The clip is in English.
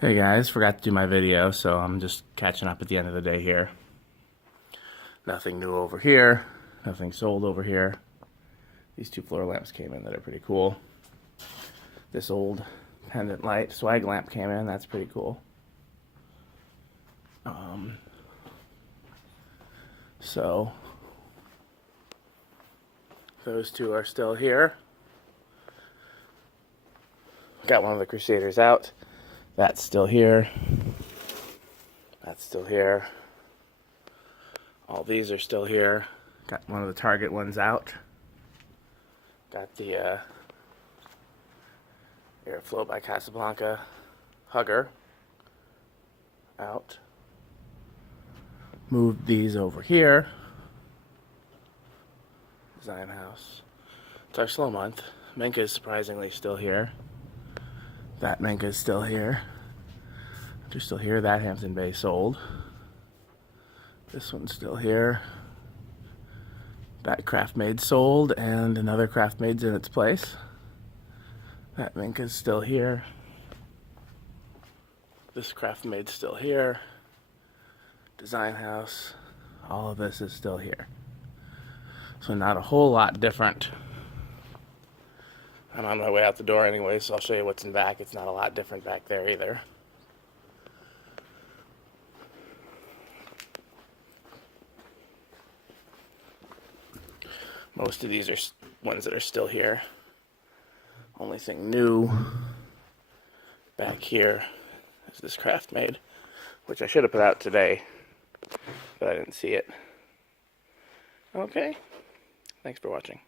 Hey guys, forgot to do my video, so I'm just catching up at the end of the day here. Nothing new over here, nothing sold over here. These two floor lamps came in that are pretty cool. This old pendant light swag lamp came in, that's pretty cool. So those two are still here. Got one of the Crusaders out. That's still here. That's still here. All these are still here. Got one of the Target ones out. Got the Airflow by Casablanca Hugger out. Moved these over here. Design House. It's our slow month. Minka is surprisingly still here. That Minka is still here. They're still here. That Hampton Bay sold. This one's still here. That Craft Made sold, and another Craft Made's in its place. That Minka's still here. This Craft Made's still here. Design House. All of this is still here. So not a whole lot different. I'm on my way out the door anyway, so I'll show you what's in back. It's not a lot different back there either. Most of these are ones that are still here. Only thing new back here is this Craft Made, which I should have put out today, but I didn't see it. Okay, thanks for watching.